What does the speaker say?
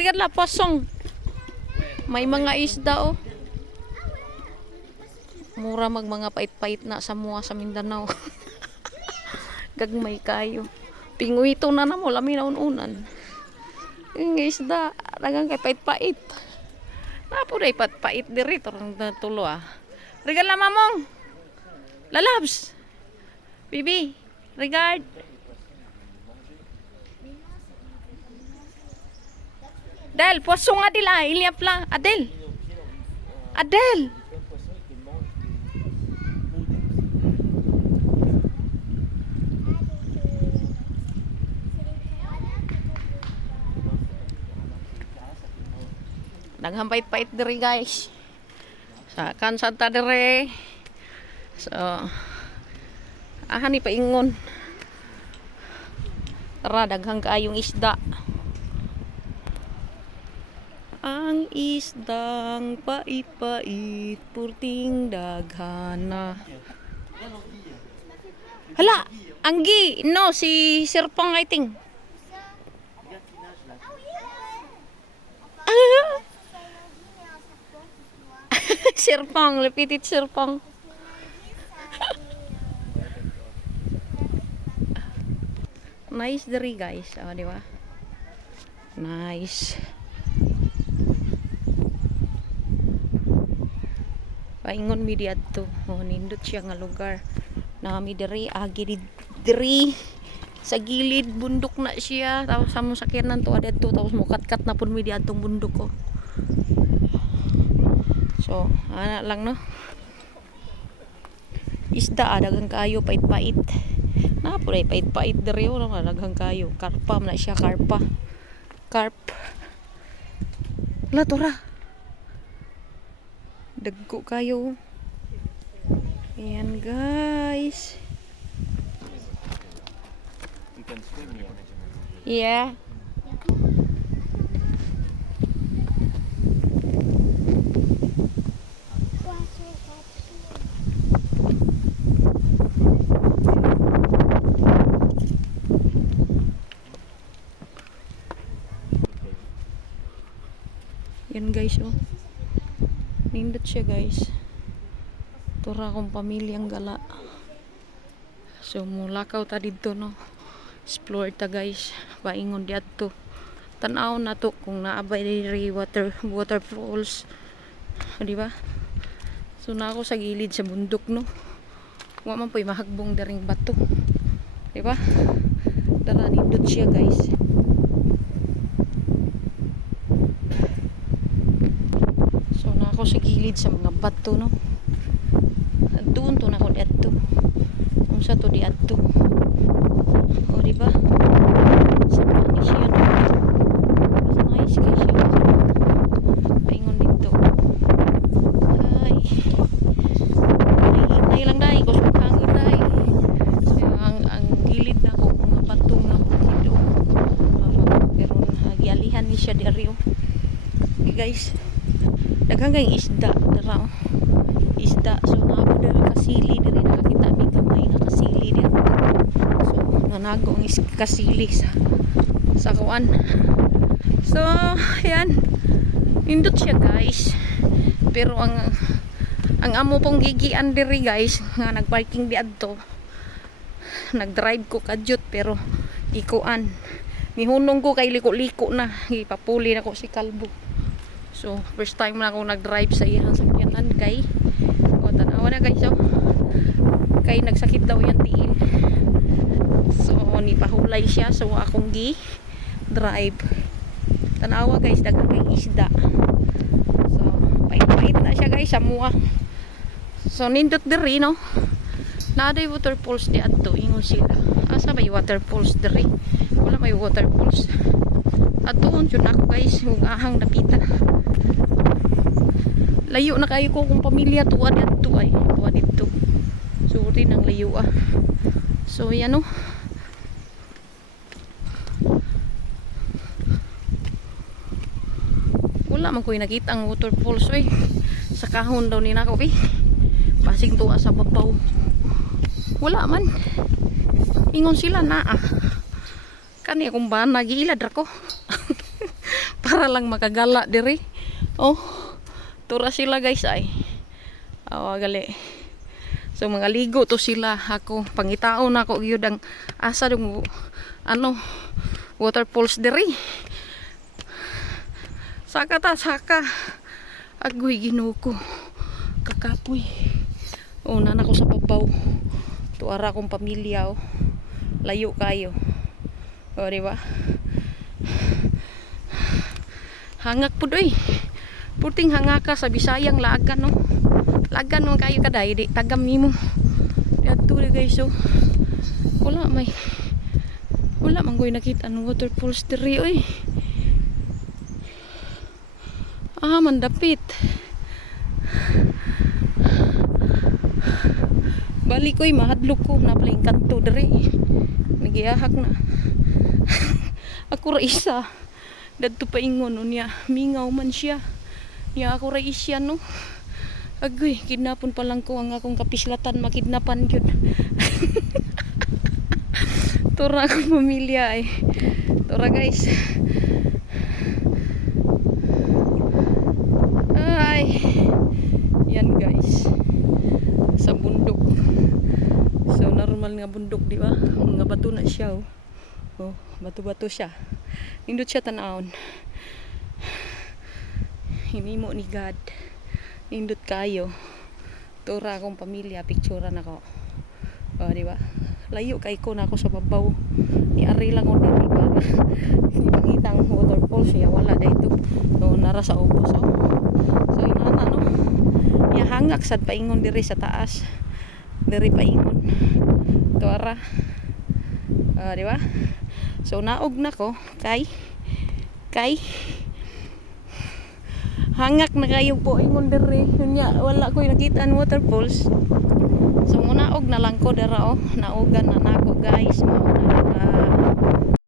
Rigan la pasong. May mga isda oh. Mura mag mga pait-pait na sa mua sa Mindanao. Gagmay kayo. Pingwito na na mo, lami na ununan. Yung isda, dagang kay pait-pait. Napo na ipat-pait diri, torong tulo ah. Rigan la mamong. Lalabs. Bibi, regard. Adel, puso nga dila, iliap lang. Adel. Adel. Naghampait-pait diri guys. Sa kansan ta diri. So, ahan ni paingon. Tara, daghang kaayong isda. Ang isdang pait-pait, purting daghana. Hala, Anggi, no, si Sir Pong I think. Sir Pong, lepitit Sir Pong. nice diri guys, oh, di ba? Nice. Paingon mi diadto. Oh, nindot siya nga lugar. Nami diri agi di diri sa gilid bundok na siya tapos sa mo sakyanan to adto tapos mo katkat na pud mi diadtong bundok ko. So, ana lang no. Isda ah, daghang kayo pait-pait. Na po pait-pait diri oh, no, daghang kayo. Karpa na siya karpa. Carp. La tora. Dagko kayo. Ayan guys. Yeah. Yan guys oh. Nindot siya guys. Tura akong pamilyang gala. So mulakaw ta dito no. Explore ta guys. Paingon di adto. Tanaw na to kung naabay diri water waterfalls. Di ba? So na ako sa gilid sa bundok no. Wa man po'y mahagbong daring bato. Di ba? Tara nindot siya guys. So na ako sa gilid sa mga bato no. Doon to na ako diadto. Kung sa to diadto. O di ba? Sa ni siya no. Sa kay siya. Paingon dito. Ay. Ay, ay lang dai ko hangin dai. So, ang ang gilid na ko mga bato na ko. Ah, pero nagyalihan ni siya diri oh. Okay, guys daghang isda dara oh. isda. So naabo diri kasili diri nakakita mi gamay nga kasili diri so nanago ang kasili sa sa kuan so yan indot siya guys. Pero ang ang amo pong gigian diri guys nga nagparking di adto. Nagdrive ko kadyot pero ikuan mihunong ko kay liko-liko na. Ipapuli na ko si Kalbo So, first time na ako nag-drive sa iyang sakyanan kay o tanawa na guys oh. Kay nagsakit daw yung tiil. So, ni pahulay siya so akong gi drive. Tanawa guys dagang isda. So, pait-pait na siya guys sa mua. So, nindot diri no. Naaday waterfalls di adto ingon sila. Asa may waterfalls diri? Wala may waterfalls. Atoon yun ako guys, yung ahang napita. Layo na kayo ko kung pamilya tuwa dito ay. Tuwa dito. Sorry nang layo ah. So yan oh. Wala man ko nakita ang waterfalls oy. Sa kahon daw ni nako eh. Pasing tuwa sa babaw. Wala man. Ingon sila na ah. Kani akong ba nagilad ako. Para lang makagala diri. Oh, tura sila guys ay. Awa gali. So mga ligo to sila ako pangitaon ako gyud ang asa dong ano waterfalls diri. Saka ta saka. Agoy Ginoo ko. Kakapoy. Una na ko sa babaw. Tuara akong pamilya oh. Layo kayo. O, di ba? Hangak po doy. Puting hangaka sa Bisayang laagan no. Lagan no kayo kaday di tagam nimo. Dito guys so. Wala may wala man koy nakita ng waterfalls diri oy. Ah, mandapit. Balik ko'y mahadlok ko na paling kanto diri. Nagiyahak na. ako ra isa. Dadto pa ingon no niya. Mingaw man siya. Niya ako ra isya no. Agoy, kidnapon pa lang ko ang akong kapislatan makidnapan yun. Tura akong pamilya ay. Tura guys. Ay. Yan guys. Sa bundok. So normal nga bundok, di ba? Mga bato na siya oh. Oh, bato-bato siya. Nindot siya tanawon. Hinimo ni God. Nindot kayo. Tura akong pamilya, picturean ako. Oh, di ba? Layo kay ko na ako sa babaw. Ni ari lang ko diri para ipakita ang waterfall siya wala dito. So nara sa ubos oh. So inana no. Ya hangak sad paingon diri sa taas. Diri paingon. Tuara. Ah, di ba? So naog na ko kay kay hangak na kayo po ingon diri. Nya wala ko nakita ang waterfalls. So muna og na lang ko dara oh. Naogan na nako guys. Mao na dira.